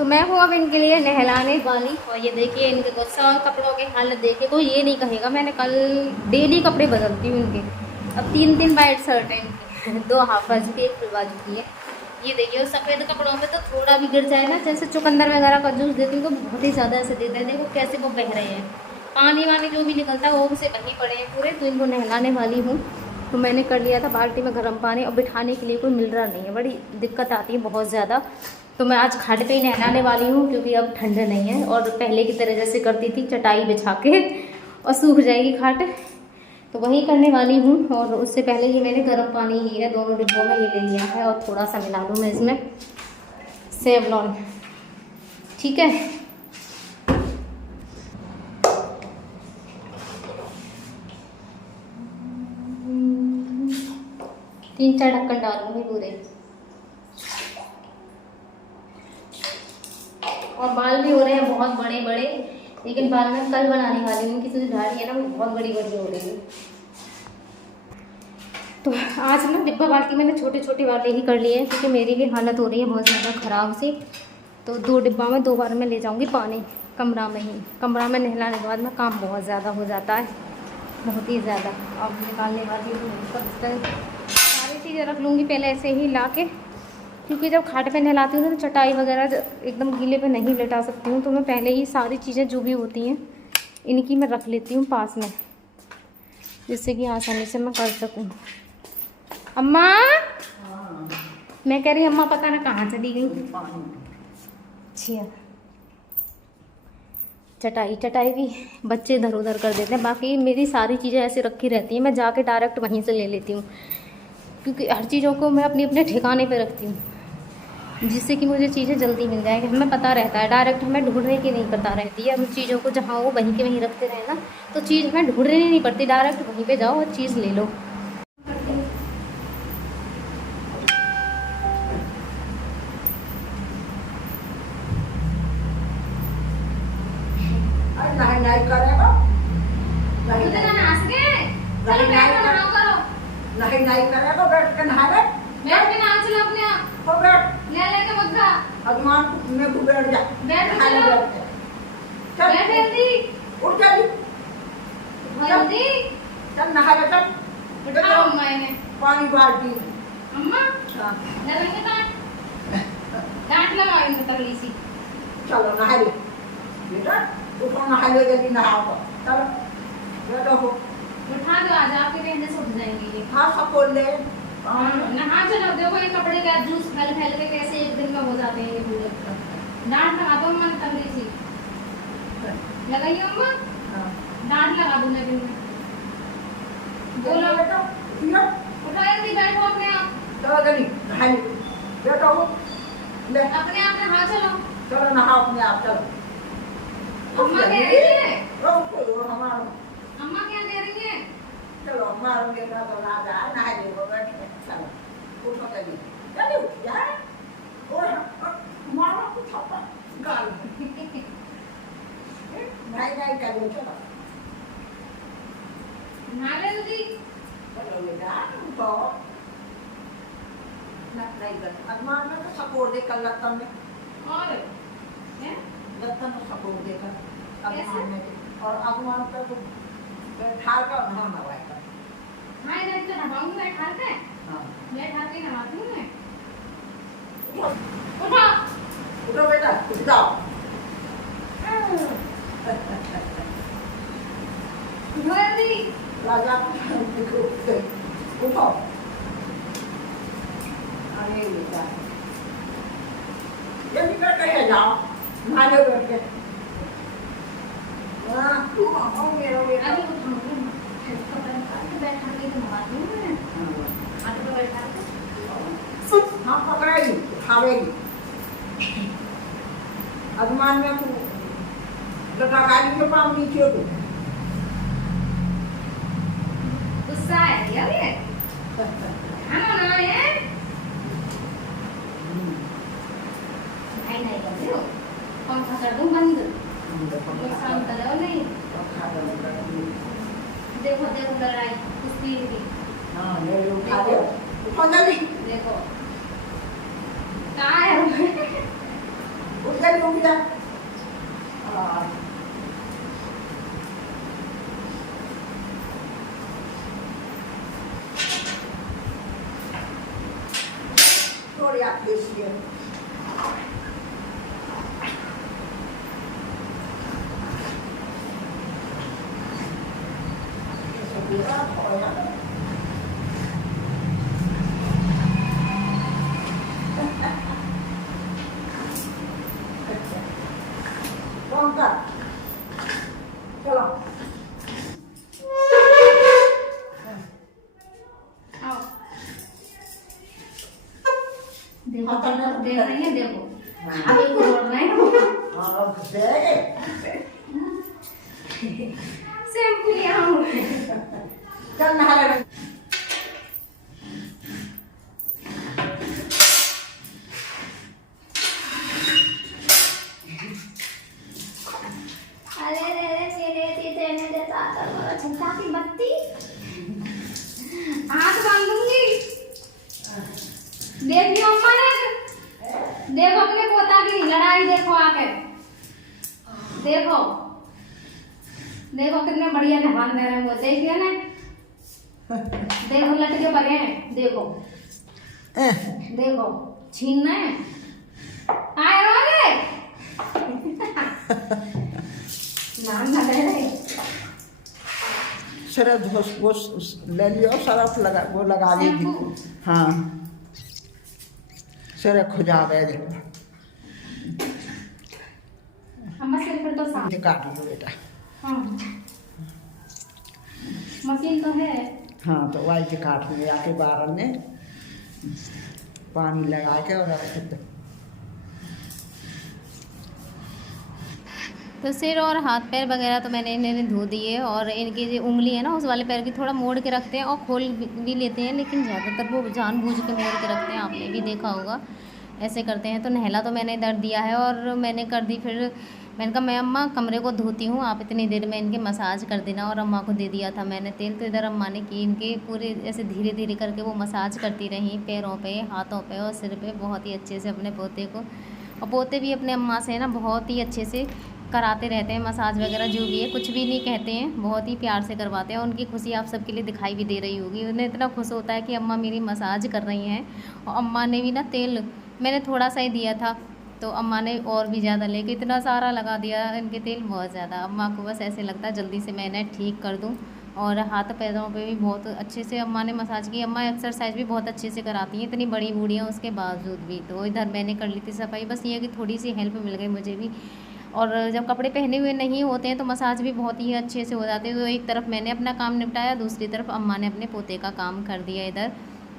तो मैं हूँ अब इनके लिए नहलाने वाली। और ये देखिए इनके गुस्सा कपड़ों के हालत देखिए, कोई ये नहीं कहेगा मैंने कल डेली कपड़े बदलती हूँ इनके। अब 3 वाइट शर्ट है इनकी 2 हाफ बाजू की 1 फुल बाजू की है। ये देखिए सफ़ेद कपड़ों में तो थोड़ा भी गिर जाए ना, जैसे चुकंदर वगैरह का जूस देती हूँ तो बहुत ही ज़्यादा ऐसे देते हैं। देखो कैसे वो बह रहे हैं, पानी वानी जो भी निकलता है वो उनसे वहीं पड़े हैं पूरे। तो इनको नहलाने वाली हूँ। तो मैंने कर लिया था बाल्टी में गर्म पानी, और बिठाने के लिए कोई मिल रहा नहीं है, बड़ी दिक्कत आती है बहुत ज़्यादा। तो मैं आज खाट पे ही नहलाने वाली हूँ, क्योंकि अब ठंड नहीं है और पहले की तरह जैसे करती थी चटाई बिछा के और सूख जाएगी खाट, तो वही करने वाली हूँ। और उससे पहले ही मैंने गर्म पानी ही है 2 डिब्बों में ये ले लिया है, और थोड़ा सा मिला दूँ मैं इसमें सेवलॉन, ठीक है। 3-4 ढक्कन डालूंगी पूरे। और बाल भी हो रहे हैं बहुत बड़े बड़े, लेकिन बाल मैं कल बनाने वाली हूँ। किसी जो दाढ़ी है ना वो बहुत बड़ी बड़ी हो रही है। तो आज ना डिब्बा बाल्टी मैंने छोटे छोटे वाले ही कर लिए हैं, क्योंकि मेरी भी हालत हो रही है बहुत ज़्यादा ख़राब से। तो 2 डिब्बा में 2 बार मैं ले जाऊँगी पानी कमरा में ही। कमरा में नहलाने के बाद में काम बहुत ज़्यादा हो जाता है, बहुत ही ज़्यादा। अब निकालने वाली हूँ सारी चीज़ें रख लूँगी पहले ऐसे ही ला के, क्योंकि जब खाट पे नहलाती हूँ तो चटाई वगैरह एकदम गीले पे नहीं लेटा सकती हूँ। तो मैं पहले ही सारी चीज़ें जो भी होती हैं इनकी मैं रख लेती हूँ पास में, जिससे कि आसानी से मैं कर सकूँ। अम्मा मैं कह रही अम्मा पता ना कहाँ चली गई। अच्छा चटाई भी बच्चे इधर उधर कर देते हैं, बाकी मेरी सारी चीज़ें ऐसे रखी रहती हैं। मैं जाके डायरेक्ट वहीं से ले लेती हूँ, क्योंकि हर चीज़ों को मैं अपने अपने ठिकाने पे रखती हूँ, जिससे कि मुझे चीज़ें जल्दी मिल जाएगी। हमें पता रहता है, डायरेक्ट हमें ढूंढने की नहीं पता रहती है। हम चीज़ों को जहाँ वो वहीं के वहीं रखते रहे ना, तो चीज़ हमें ढूंढनी नहीं पड़ती, डायरेक्ट वहीं पे जाओ और चीज़ ले लो। नहीं करेगा, बैठ के नहा ले। बैठ के नहा चलो अपने आप। हो बैठ। ले लेके मत खा। अजमान में तू बैठ जा। बैठ नहा ले चलो। बैठ के। चल बैठ जल्दी। उठ जल्दी। जल्दी। चल नहा ले चल। उठाओ अम्मा इन्हें। पानी बाल्टी में। अम्मा हाँ। लगाएंगे डांट लगाओ इनको तगड़ी सी। चलो नहा ले। बेटा उठो नहा ले जल्दी नहाओ तो। चलो बैठो हो। उठा दो आज आपके कहने से उठ जाएंगे ये। हाँ सब खोल ले। नहा चलो। देखो ये कपड़े का जूस फैल फैल के कैसे एक दिन में हो जाते हैं ये पूरे। डांट लगा दो अम्मा तगड़ी सी। लगाइए अम्मा। डांट लगा दूं मैं दिन में। बोलो बेटा उठियो। उठो जल्दी बैठो अपने आप। चलो जल्दी नहा ले। बैठो हो। ले अपने आप नहा चलो। चलो नहाओ अपने आप चलो। अम्मा कह रही है। हमारा अम्मा क्या कह रही है? चलो हमारा बेटा तो राजा नहा ले वो बैठ के चलो उठो जल्दी जल्दी उठ जा और मारो को थप्पड़ गाल नहीं कर लो चलो नहा ले जल्दी। चलो बेटा उठो नहीं कर अजमान में तो सपोर्ट दे कर लत्तन में और हैं लत्तन में सपोर्ट दे कर कैसे? अजमान में और अजमान पे तो बैठा कर नहाए कर। हाँ इधर तो नहाऊंगी मैं ठार के। हाँ मैं ठार के नहाती हूँ मैं। उठो उठो। उठो बेटा उठ जाओ। उठो जल्दी। राजा उठो। अरे बेटा जल्दी करके जाओ नहा लो बैठ के। हाँ तू आओ मेरा बेटा। अभी उठाऊंगी बैठा के नहाती हूँ मैं। आटे पे बैठा के। हाँ पकड़ेगी उठावेगी। अजमान में तू लटाकारी के पाँव नीचे तू गुस्सा है क्या ये? खाना बना रहे हैं? नहीं कर रही हो। पंखा कर दूं बंद? नुकसान कर रहे हो नहीं? देखो देखो लड़ाई कुश्ती की। हाँ ले लो खा दो उठो जल्दी देखो कहाँ है उठ जा। थोड़ी आप देखिए। चलो देखो देख रही है, देखो अभी को बोल रहे हैं शैम्पू लिया हूँ। चल नहा ले। अरे रे मेरे तेने जैसा कर चिंता की बत्ती आँख बांध लूंगी। देखियो अम्मा ने, देखो अपने पोता की लड़ाई देखो आके, देखो देखो कितने बढ़िया नहान दे रहे हैं वो, देखिए ना, देखो लटके पड़े हैं, देखो देखो छीनना है आए रोगे नाम ना ले रहे। सरफ वो ले लियो, सरफ लगा वो लगा देगी। हाँ सरफ हो जावे। हम सिर पर तो साफ काट लो बेटा। हाँ मशीन तो है। हाँ तो वही से काट लिया के बारन ने पानी लगा के और तो सिर और हाथ पैर वगैरह तो मैंने इन्हें धो दिए, और इनकी जो उंगली है ना उस वाले पैर की थोड़ा मोड़ के रखते हैं और खोल भी लेते हैं, लेकिन ज़्यादातर वो जानबूझ के मोड़ के रखते हैं, आपने भी देखा होगा ऐसे करते हैं। तो नहला तो मैंने इधर दिया है और मैंने कर दी, फिर मैंने कहा मैं अम्मा कमरे को धोती हूँ, आप इतनी देर में इनके मसाज कर देना, और अम्मा को दे दिया था मैंने तेल। तो इधर अम्मा ने की इनके पूरे ऐसे धीरे धीरे करके वो मसाज करती रही पैरों पे, हाथों पे और सिर पे, बहुत ही अच्छे से अपने पोते को। और पोते भी अपने अम्मा से ना बहुत ही अच्छे से कराते रहते हैं मसाज वगैरह, जो भी है कुछ भी नहीं कहते हैं, बहुत ही प्यार से करवाते हैं। उनकी खुशी आप सबके लिए दिखाई भी दे रही होगी, उन्हें इतना खुश होता है कि अम्मा मेरी मसाज कर रही हैं। और अम्मा ने भी ना तेल मैंने थोड़ा सा ही दिया था, तो अम्मा ने और भी ज़्यादा लेके इतना सारा लगा दिया इनके तेल, बहुत ज़्यादा। अम्मा को बस ऐसे लगता है जल्दी से मैं इन्हें ठीक कर दूँ। और हाथ पैरों पे भी बहुत अच्छे से अम्मा ने मसाज की। अम्मा एक्सरसाइज भी बहुत अच्छे से कराती हैं, इतनी बड़ी बूढ़ियाँ उसके बावजूद भी। तो इधर मैंने कर ली थी सफाई, बस ये कि थोड़ी सी हेल्प मिल गई मुझे भी। और जब कपड़े पहने हुए नहीं होते हैं तो मसाज भी बहुत ही अच्छे से हो जाते हैं। तो एक तरफ मैंने अपना काम निपटाया, दूसरी तरफ अम्मा ने अपने पोते का काम कर दिया इधर।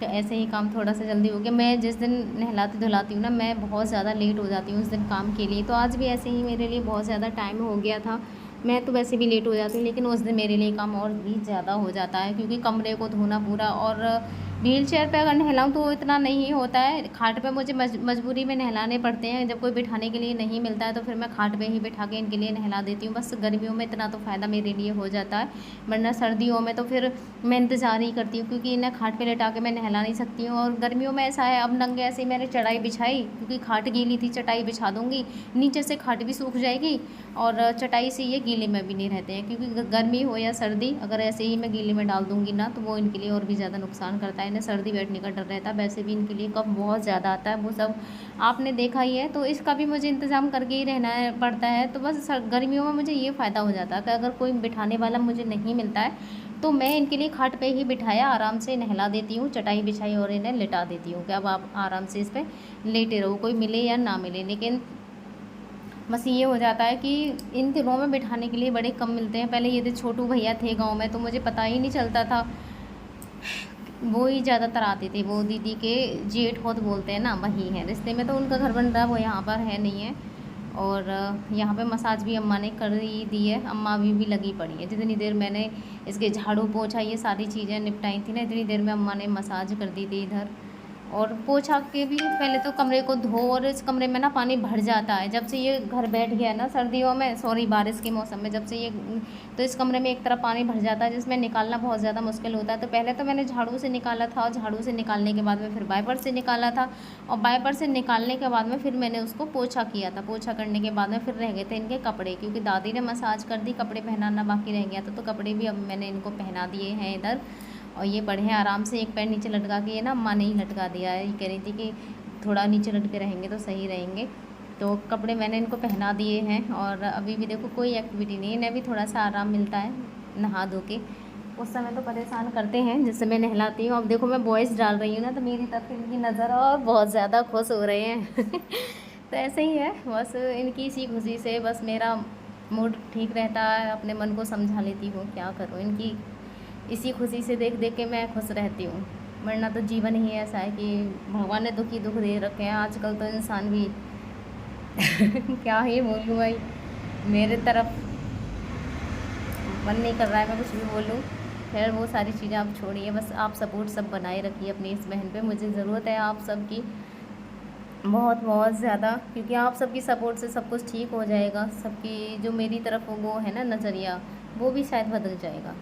तो ऐसे ही काम थोड़ा सा जल्दी हो गया। मैं जिस दिन नहलाती धुलाती हूँ ना, मैं बहुत ज़्यादा लेट हो जाती हूँ उस दिन काम के लिए। तो आज भी ऐसे ही मेरे लिए बहुत ज़्यादा टाइम हो गया था। मैं तो वैसे भी लेट हो जाती हूँ, लेकिन उस दिन मेरे लिए काम और भी ज़्यादा हो जाता है, क्योंकि कमरे को धोना पूरा। और व्हील चेयर पर अगर नहलाऊँ तो इतना नहीं होता है, खाट पे मुझे मजबूरी में नहलाने पड़ते हैं। जब कोई बिठाने के लिए नहीं मिलता है तो फिर मैं खाट पे ही बिठा के इनके लिए नहला देती हूँ। बस गर्मियों में इतना तो फ़ायदा मेरे लिए हो जाता है, वरना सर्दियों में तो फिर मैं इंतज़ार ही करती हूँ, क्योंकि इन्हें खाट पे लेटा के मैं नहला नहीं सकती हूँ। और गर्मियों में ऐसा है, अब नंगे ऐसे ही मैंने चटाई बिछाई, क्योंकि खाट गीली थी, चटाई बिछा दूँगी, नीचे से खाट भी सूख जाएगी और चटाई से ये गीले में भी नहीं रहते हैं। क्योंकि गर्मी हो या सर्दी, अगर ऐसे ही मैं गीले में डाल दूँगी ना तो वो इनके लिए और भी ज़्यादा नुकसान करता है। इन्हें सर्दी बैठने का डर रहता है, वैसे भी इनके लिए कफ बहुत ज़्यादा आता है, वो सब आपने देखा ही है। तो इसका भी मुझे इंतज़ाम करके ही रहना पड़ता है। तो बस गर्मियों में मुझे ये फ़ायदा हो जाता है कि अगर कोई बिठाने वाला मुझे नहीं मिलता है तो मैं इनके लिए खाट पे ही बिठाया, आराम से नहला देती हूँ, चटाई बिछाई और इन्हें लिटा देती हूँ कि अब आप आराम से इस पर लेटे रहो, कोई मिले या ना मिले। लेकिन बस ये हो जाता है कि इन दिनों में बिठाने के लिए बड़े कम मिलते हैं। पहले ये थे छोटू भैया थे गांव में, तो मुझे पता ही नहीं चलता था, वो ही ज़्यादातर आते थे। वो दीदी के जेठ होत बोलते हैं ना, वही है रिश्ते में, तो उनका घर बन रहा है, वो यहाँ पर है नहीं है। और यहाँ पे मसाज भी अम्मा ने कर ही दी है, अम्मा भी लगी पड़ी है। जितनी देर मैंने इसके झाड़ू पोछा ये सारी चीज़ें निपटाई थी ना, इतनी देर में अम्मा ने मसाज कर दी थी इधर। और पोछा के भी पहले तो कमरे को धो, और इस कमरे में ना पानी भर जाता है जब से ये घर बैठ गया है ना सर्दियों में, सॉरी बारिश के मौसम में जब से ये, तो इस कमरे में एक तरफ पानी भर जाता है जिसमें निकालना बहुत ज़्यादा मुश्किल होता है। तो पहले तो मैंने झाड़ू से निकाला था, और झाड़ू से निकालने के बाद में फिर वाइपर से निकाला था, और वाइपर से निकालने के बाद में फिर मैंने उसको पोछा किया था। पोछा करने के बाद में फिर रह गए थे इनके कपड़े, क्योंकि दादी ने मसाज कर दी, कपड़े पहनाना बाकी रह गया था, तो कपड़े भी अब मैंने इनको पहना दिए हैं इधर। और ये पढ़े हैं आराम से, एक पैर नीचे लटका के, ये ना अम्मा ने ही लटका दिया है, ये कह रही थी कि थोड़ा नीचे लटके रहेंगे तो सही रहेंगे। तो कपड़े मैंने इनको पहना दिए हैं, और अभी भी देखो कोई एक्टिविटी नहीं है, इन्हें भी थोड़ा सा आराम मिलता है नहा धो के। उस समय तो परेशान करते हैं जिससे मैं नहलाती हूँ। अब देखो मैं वॉइस डाल रही हूँ ना, तो मेरी तरफ इनकी नज़र और बहुत ज़्यादा खुश हो रहे हैं तो ऐसे ही है बस, इनकी इसी खुशी से बस मेरा मूड ठीक रहता है, अपने मन को समझा लेती हूँ, क्या करूँ, इनकी इसी खुशी से देख देख के मैं खुश रहती हूँ। वरना तो जीवन ही ऐसा है कि भगवान ने दुख ही दुख दे रखे हैं आजकल तो इंसान भी क्या ही बोलूँ भाई, मेरे तरफ मन नहीं कर रहा है मैं कुछ भी बोलूँ। खैर वो सारी चीज़ें आप छोड़िए, बस आप सपोर्ट सब बनाए रखिए अपनी इस बहन पे, मुझे ज़रूरत है आप सबकी बहुत बहुत ज़्यादा, क्योंकि आप सबकी सपोर्ट से सब कुछ ठीक हो जाएगा। सबकी जो मेरी तरफ वो है ना नज़रिया, वो भी शायद बदल जाएगा।